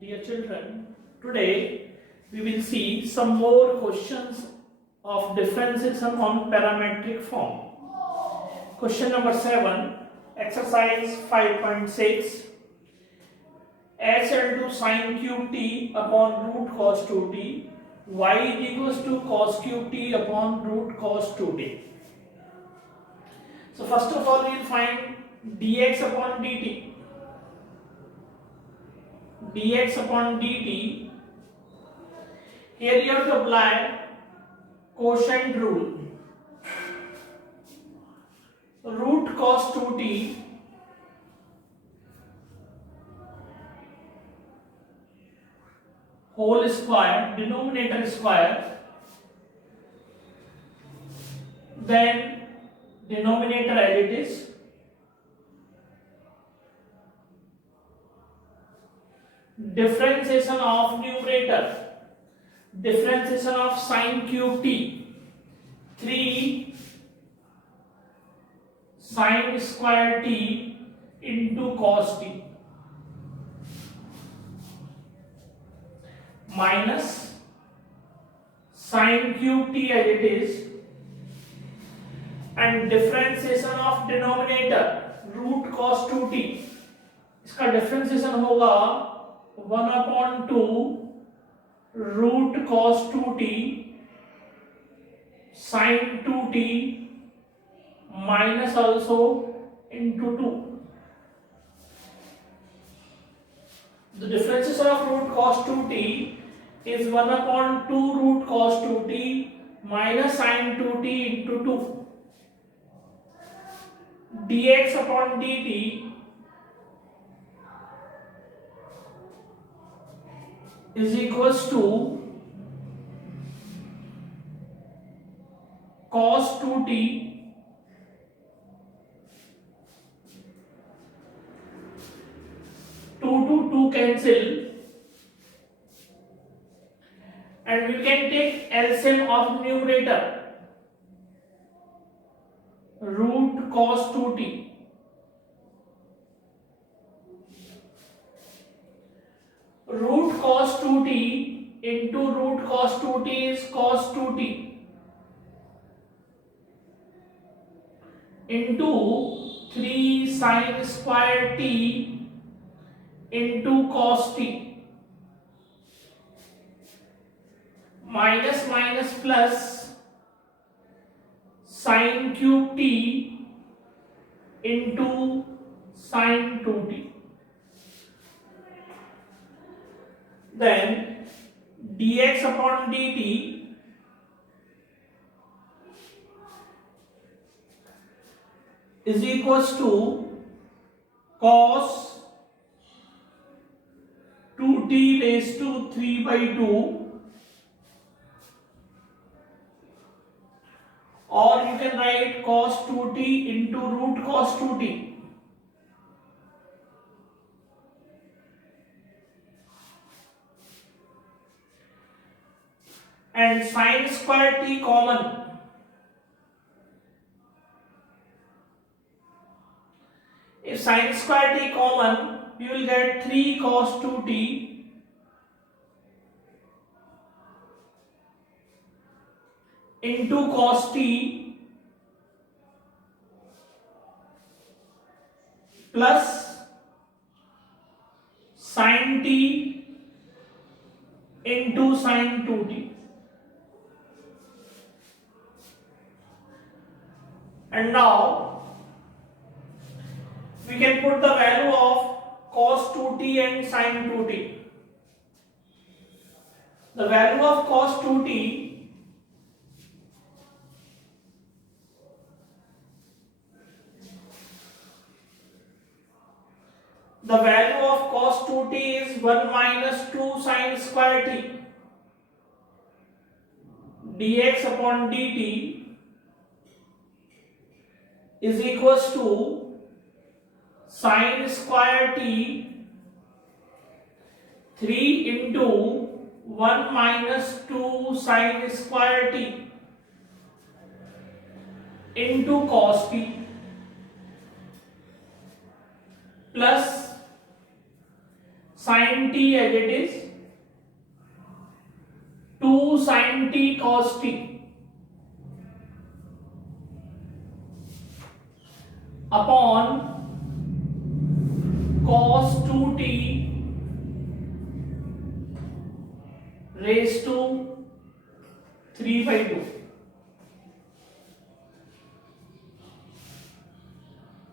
Dear children, today we will see some more questions of differentiation on parametric form. Question number 7, exercise 5.6. H into sin cube t upon root cos 2t, y is equals to cos cube t upon root cos 2t. So first of all we will find dx upon dt. Dx upon dt, here you have to apply quotient rule. Root cos 2t whole square, denominator square, then denominator as it is, differentiation of numerator, differentiation of sin cube t, 3 sin square t into cos t, minus sin cube t as it is, and differentiation of denominator root cos 2t, इसका differentiation होगा 1/2 root cos 2t sin 2t minus also into 2. The differentiation of root cos 2t is 1/2 root cos 2t minus sin 2t into 2. Dx upon dt is equals to cos 2t two cancel, and we can take LCM of numerator root cos 2t. Root cos 2t into root cos 2t is cos 2t into 3 sin square t into cos t, minus minus plus sin cube t into sin 2t. Then dx upon dt is equals to cos 2t raised to 3/2, or you can write cos 2t into root cos 2t. And sin square t common. If sin square t common, you will get 3 cos 2t into cos t plus sin t into sin 2t. And now we can put the value of cos 2t and sin 2t. The value of cos 2t is 1 minus 2 sin square t. Dx upon dt is equals to sin square t 3 into 1 minus 2 sin square t into cos t plus sin t as it is, 2 sin t cos t upon cos 2t raised to 3/2.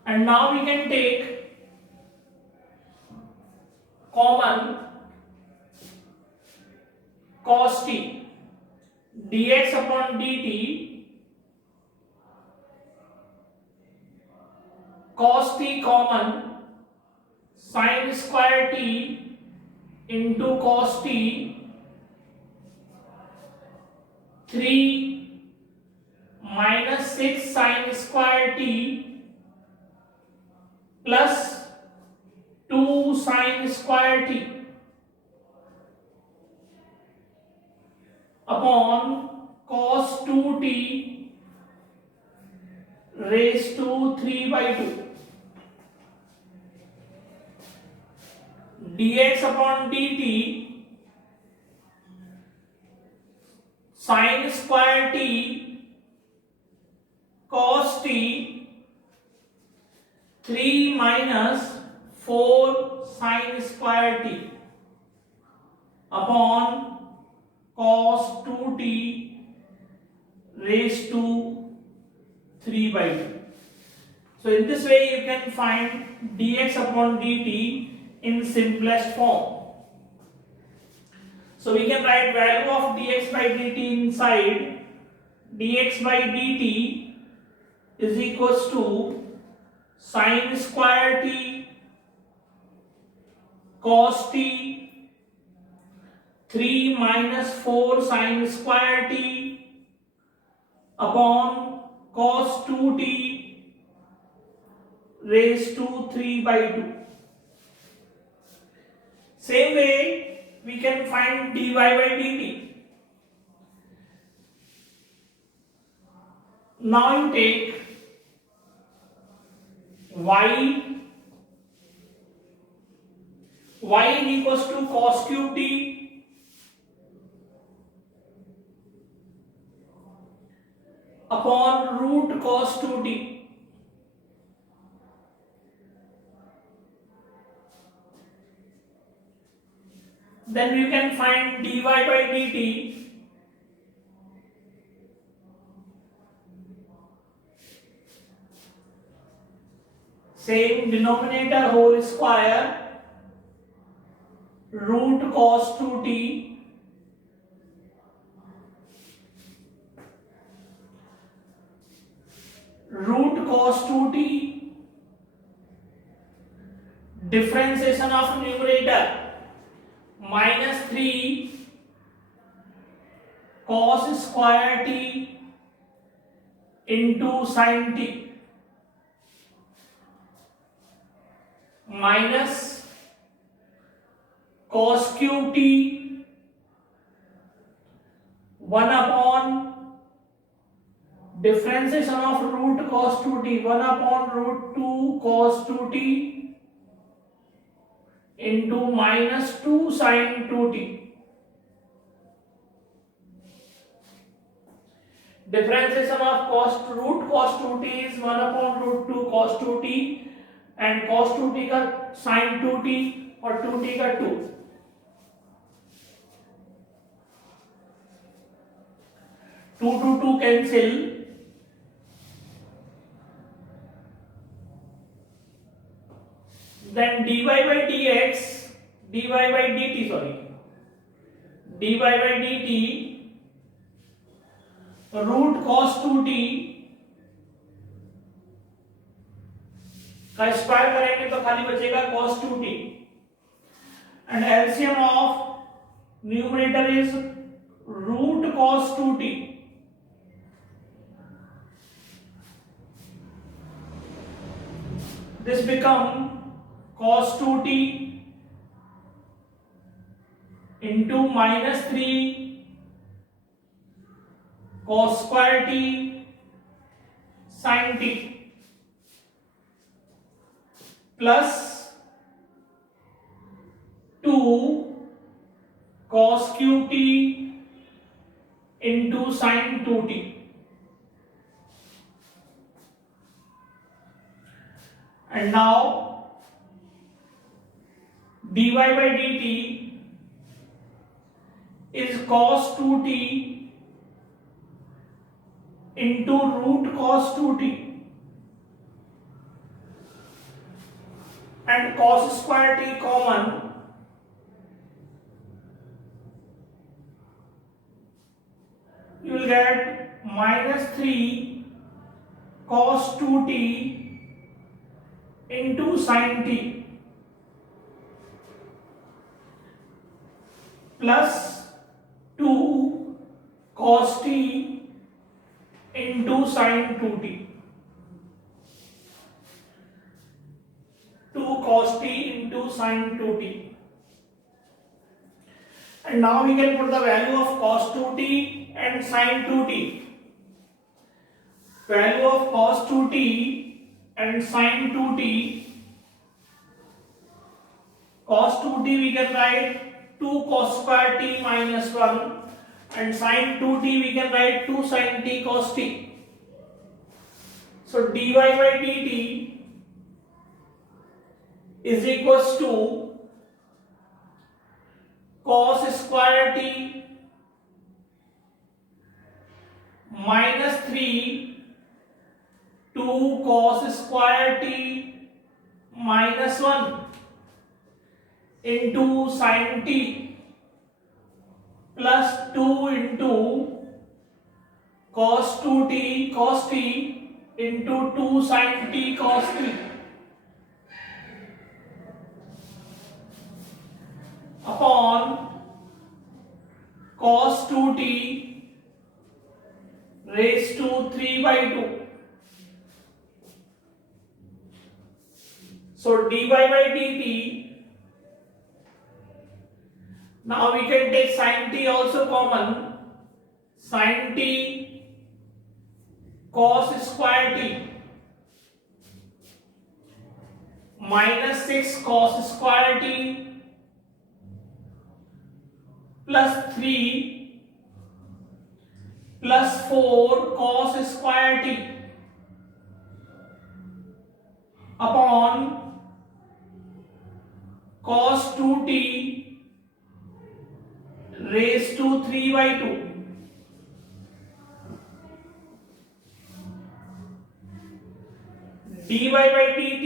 And now we can take common cos t, dx upon dt, cos t common, sin square t into cos t, 3 minus 6 sin square t plus 2 sin square t upon cos 2t raised to 3/2. dx upon dt, sin square t cos t, 3 minus 4 sin square t upon cos 2t raised to 3/2. So in this way you can find dx upon dt in simplest form. So we can write value of dx by dt inside. Dx by dt is equals to sin square t cos t, 3 minus 4 sin square t upon cos 2t raised to 3/2. Same way we can find dy by dt. Now you take y is equals to cos cube t upon root cos 2t. Then you can find dy by dt. Same denominator whole square root cos 2t root cos 2t, differentiation of numerator minus 3 cos square t into sin t minus cos cube t 1 upon differentiation of root cos 2t 1 upon root 2 cos 2t into minus 2 sin 2t. Differentiation of root cos 2t is 1 upon root 2 cos 2t and cos 2t का sin 2t और 2t का 2. 2 to 2 cancel. Then dy by dt, dy by dt root cos 2t का square करेंगे तो खाली बचेगा cos 2t and LCM of numerator is root cos 2t. This become cos 2t into minus 3 cos square t sin t plus 2 cos qt into sin 2t. And now dy by dt is cos 2t into root cos 2t, and cos square t common, you will get minus 3 cos 2t into sin t plus 2 cos t into sin 2t. 2 cos t into sin 2t. And now we can put the value of cos 2t and sin 2t. Value of cos 2t and sin 2t. Cos 2t we can write 2 cos square t minus 1, and sin 2t we can write 2 sin t cos t. So dy by dt is equals to cos square t minus 3 2 cos square t minus 1 into sin t plus 2 into cos 2t cos t into 2 sin t cos t upon cos 2t raised to 3 by 2. So dy by dt, now we can take sin t also common, sin t cos square t minus 6 cos square t plus 3 plus 4 cos square t upon cos 2t raised to 3 by 2. dy by dt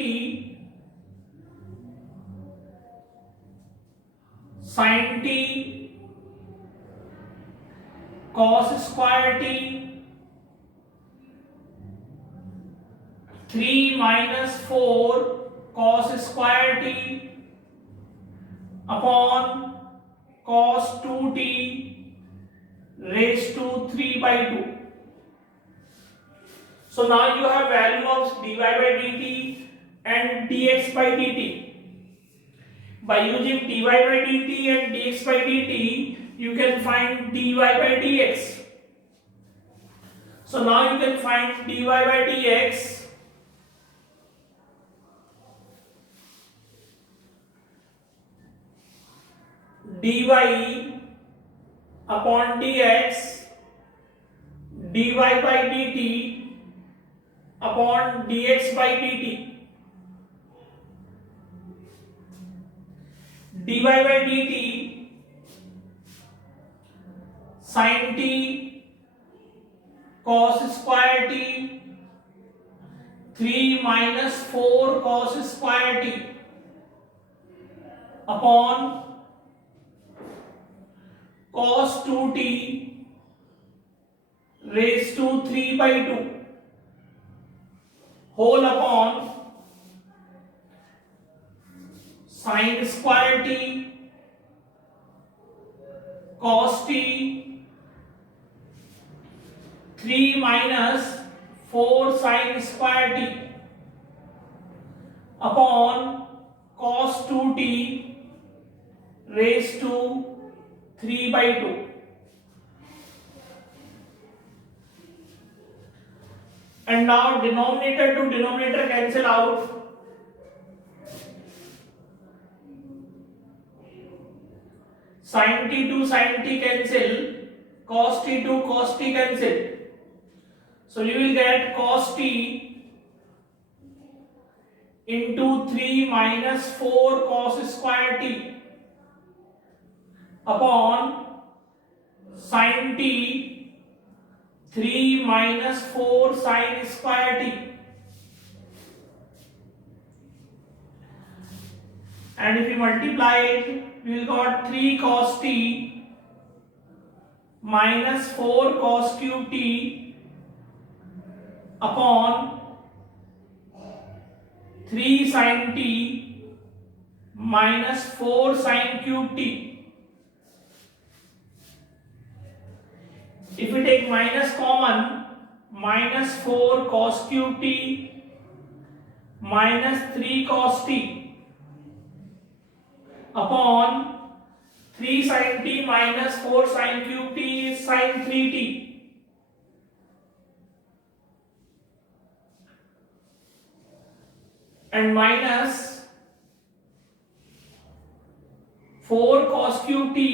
sin t cos square t 3 minus 4 cos square t upon cos 2t raised to 3 by 2. So now you have value of dy by dt and dx by dt. By using dy by dt and dx by dt, you can find dy by dx. So now you can find dy by dx dy upon dx dy by dt upon dx by dt. dy by dt sin t cos square t 3 minus 4 cos square t upon cos 2t raised to 3 by 2 whole upon sin square t cos t 3 minus 4 sin square t upon cos 2t raised to 3 by 2. And now denominator to denominator cancel out. sin t to sin t cancel, cos t to cos t cancel. So you will get cos t into 3 minus 4 cos square t upon sin t 3 minus 4 sin square t. And if we multiply it, we will got 3 cos t minus 4 cos cube t upon 3 sin t minus 4 sin cube t. If we take minus common, minus 4 cos cube t minus 3 cos t upon 3 sin t minus 4 sin cube t is sin 3t. And minus 4 cos cube t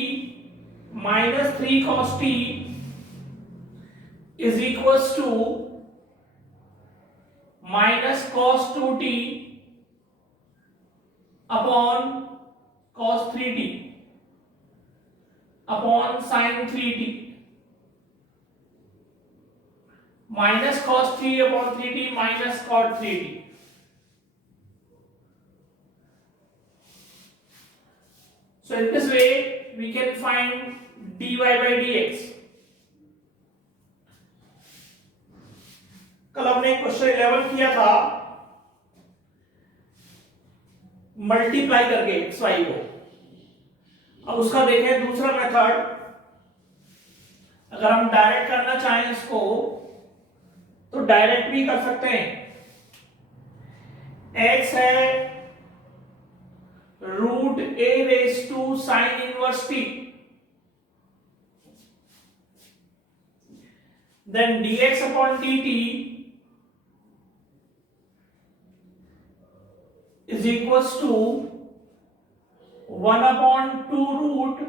minus 3 cos t is equals to minus cos 2t upon cos 3t upon sin 3t, minus cos 3 upon 3t minus cot 3t. So in this way we can find dy by dx. कल हमने question 11 किया था multiply करके x Y को. अब उसका देखें दूसरा मेथड. अगर हम डायरेक्ट करना चाहें इसको तो डायरेक्ट भी कर सकते हैं. x है root a raise to sine inverse t, then dx upon dt is equals to 1 upon 2 root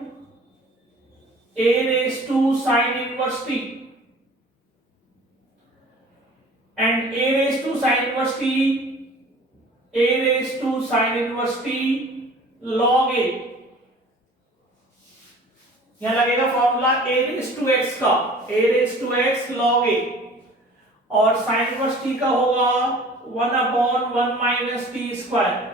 a raised to sin inverse t, and a raised to sin inverse t, a raised to sin inverse t log a. यहां लगेगा formula a raised to x का, a raised to x log a, और sin inverse t का होगा 1 upon 1 minus t square.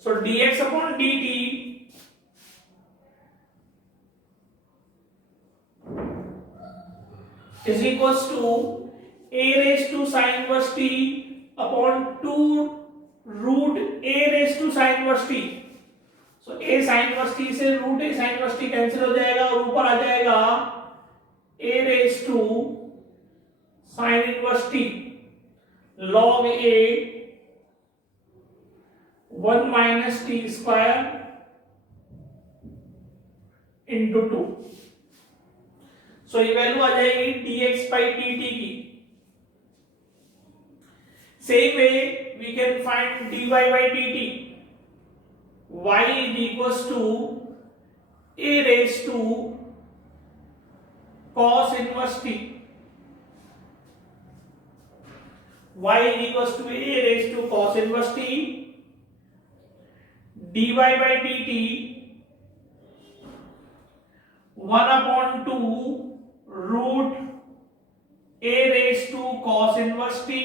So dx upon dt is equals to a raised to sin inverse t upon 2 root a raised to sin inverse t. So a sin inverse t से root a sin inverse t cancel हो जाएगा और ऊपर आ जाएगा a raised to sin inverse t log a 1 minus t square into 2. So ये value आ जाएगी dx by dt की. Same way we can find dy by dt. Y is equals to a raised to cos inverse t. Y is equals to a raised to cos inverse t. dy by dt 1 upon 2 root a raised to cos inverse t,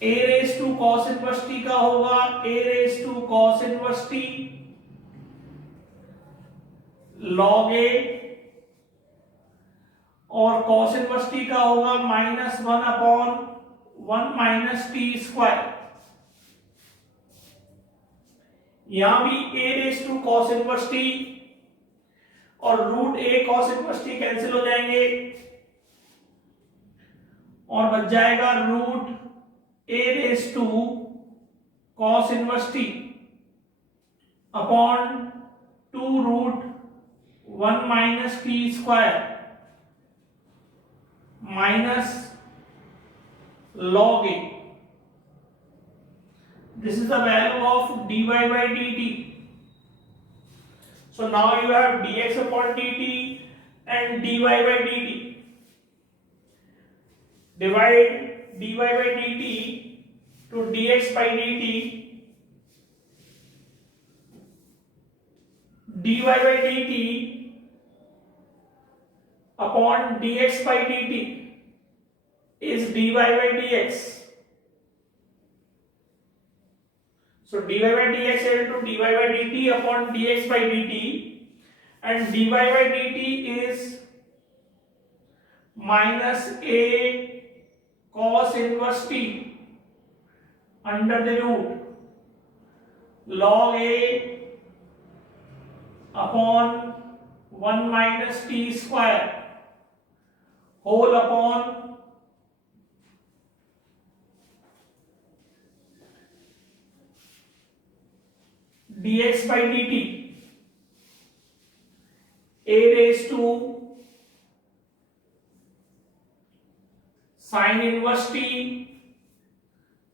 a raised to cos inverse t का होगा a raised to cos inverse t log a, और cos inverse t का होगा minus 1 upon 1 minus t square. यहां भी a raised to cos inverse t और root a cos inverse t cancel हो जाएंगे और बच जाएगा root a raised to cos inverse t upon 2 root 1 minus t square minus log a. This is the value of dy by dt. So now you have dx upon dt and dy by dt. Divide dy by dt to dx by dt. Dy by dt upon dx by dt is dy by dx. So dy by dx is to dy by dt upon dx by dt, and dy by dt is minus a cos inverse t under the root log a upon 1 minus t square whole upon dx by dt, a raised to sin inverse t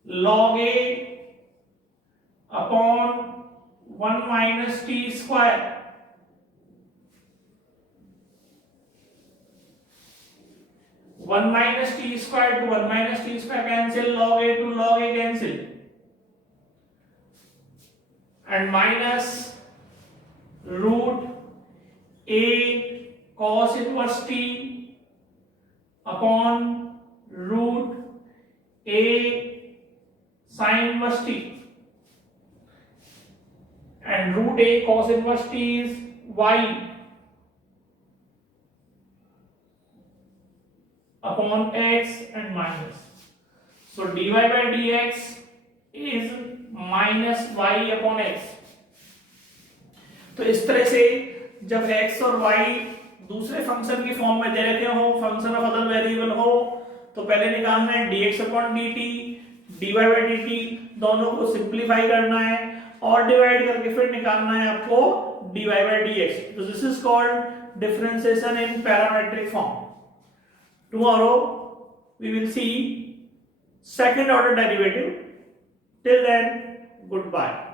log a upon 1 minus t square one minus t square to 1 minus t square cancel, log a to log a cancel, and minus root a cos inverse t upon root a sin inverse t, and root a cos inverse t is y upon x and minus. So dy by dx is minus y upon x. तो इस तरह से जब x और y दूसरे function की form में दे रखे हो, फंक्शन ऑफ अदर वेरिएबल हो, तो पहले निकालना है dx upon dt, dy by dt, दोनों को सिंप्लीफाई करना है और डिवाइड करके फिर निकालना है आपको dy by dx. तो this is called differentiation in parametric form. Tomorrow we will see second order derivative. Till then, goodbye.